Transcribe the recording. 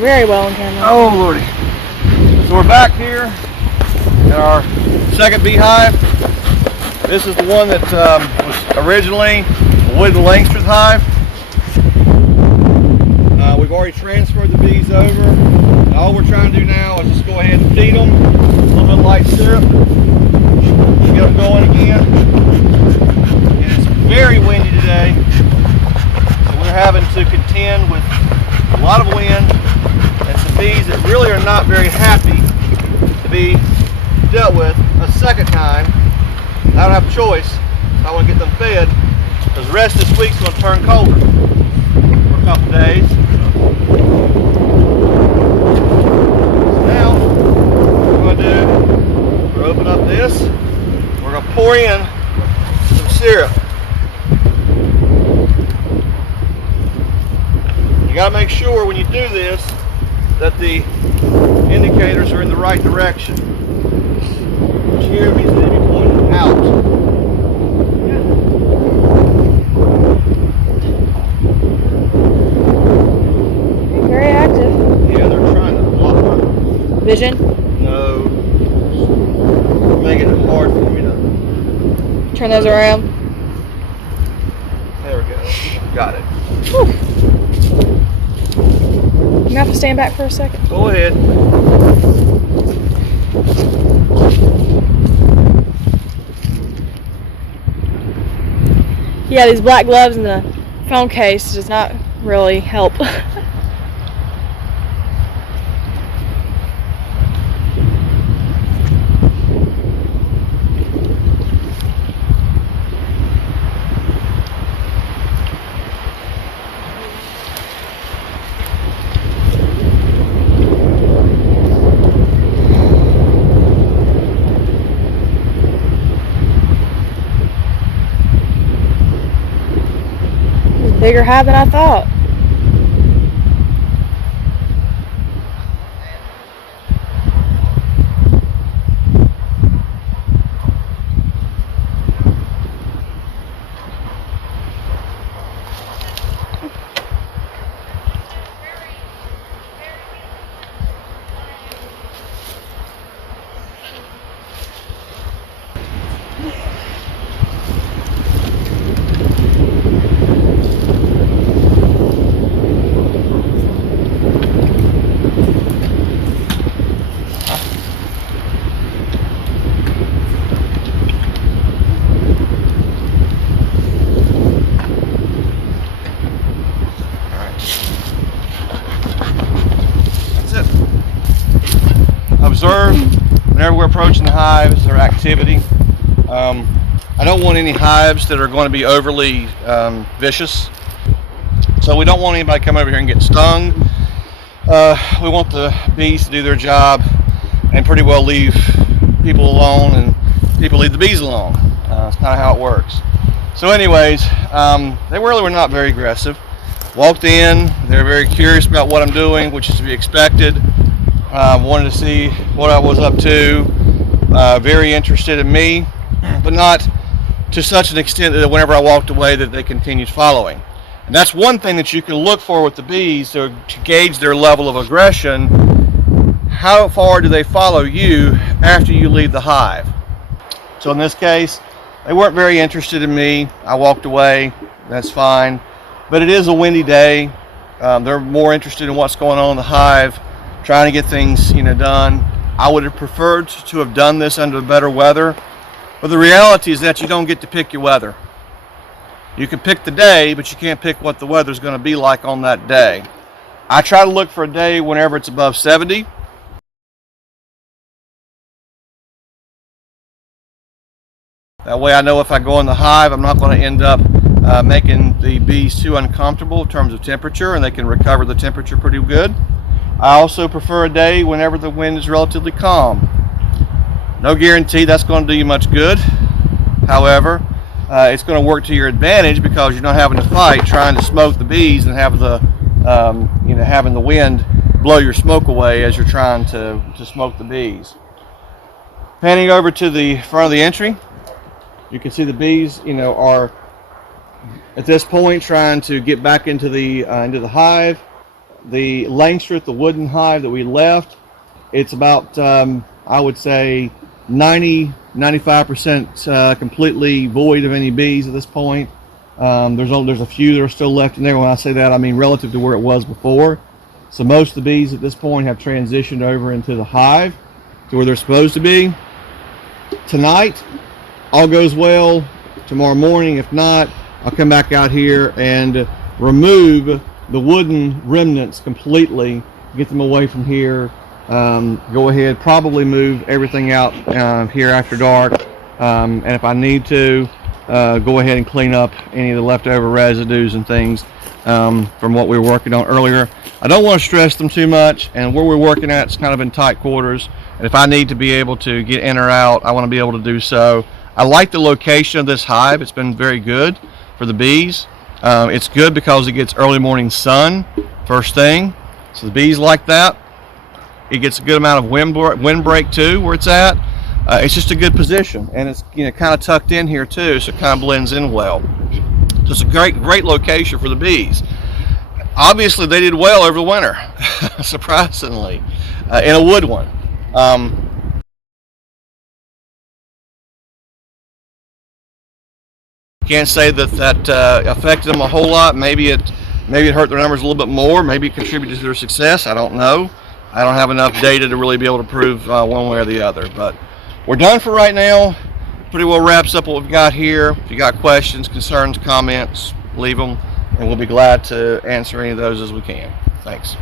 very well on camera. Oh lordy. So we're back here in our second beehive. This is the one that was originally a wooden Langstroth hive. We've already transferred the bees over. And all we're trying to do now is just go ahead and feed them a little bit of light syrup. Get them going again. And it's very windy today, so we're having to contend with a lot of wind and some bees that really are not very happy to be dealt with a second time. I don't have a choice. I want to get them fed because the rest of this week's going to turn colder for a couple days. So now what we're going to do, we're open up this. We're going to pour in some syrup. You got to make sure when you do this that the indicators are in the right direction. Which here means they need to be pointing out. Very active. Yeah, they're trying to block my vision. No. Making it hard for me to Turn those around. There we go. Got it. Whew. You have to stand back for a second. Go ahead. Yeah, these black gloves and the phone case does not really help. Bigger hive than I thought. Observe whenever we're approaching the hives, their activity. I don't want any hives that are going to be overly vicious, so we don't want anybody to come over here and get stung. We want the bees to do their job and pretty well leave people alone, and people leave the bees alone. That's kind of how it works. So anyways, they really were not very aggressive. Walked in, they're very curious about what I'm doing, which is to be expected. Wanted to see what I was up to, very interested in me, but not to such an extent that whenever I walked away that they continued following. And that's one thing that you can look for with the bees to gauge their level of aggression. How far do they follow you after you leave the hive? So in this case, they weren't very interested in me. I walked away, that's fine. But it is a windy day. They're more interested in what's going on in the hive, trying to get things, done. I would have preferred to have done this under better weather, but the reality is that you don't get to pick your weather. You can pick the day, but you can't pick what the weather's going to be like on that day. I try to look for a day whenever it's above 70. That way I know if I go in the hive, I'm not going to end up making the bees too uncomfortable in terms of temperature, and they can recover the temperature pretty good. I also prefer a day whenever the wind is relatively calm. No guarantee that's going to do you much good. However, it's going to work to your advantage because you're not having to fight trying to smoke the bees and have the, having the wind blow your smoke away as you're trying to smoke the bees. Panning over to the front of the entry, you can see the bees, are at this point trying to get back into the hive. the Langstroth, the wooden hive that we left, it's about, I would say 95% completely void of any bees at this point. There's a few that are still left in there. When I say that, I mean relative to where it was before. So most of the bees at this point have transitioned over into the hive to where they're supposed to be. Tonight, all goes well. Tomorrow morning, if not, I'll come back out here and remove the wooden remnants completely, get them away from here. Go ahead, probably move everything out here after dark, and if I need to, go ahead and clean up any of the leftover residues and things from what we were working on earlier. I don't want to stress them too much, and where we're working at is kind of in tight quarters, and if I need to be able to get in or out, I want to be able to do so. I like the location of this hive. It's been very good for the bees. It's good because it gets early morning sun first thing, so the bees like that. It gets a good amount of wind break too where it's at. It's just a good position, and it's kind of tucked in here too, so it kind of blends in well. So it's a great location for the bees. Obviously they did well over the winter, surprisingly, in a wood one. Can't say that affected them a whole lot. Maybe it hurt their numbers a little bit more. Maybe it contributed to their success. I don't know. I don't have enough data to really be able to prove one way or the other. But we're done for right now. Pretty well wraps up what we've got here. If you got questions, concerns, comments, leave them, and we'll be glad to answer any of those as we can. Thanks.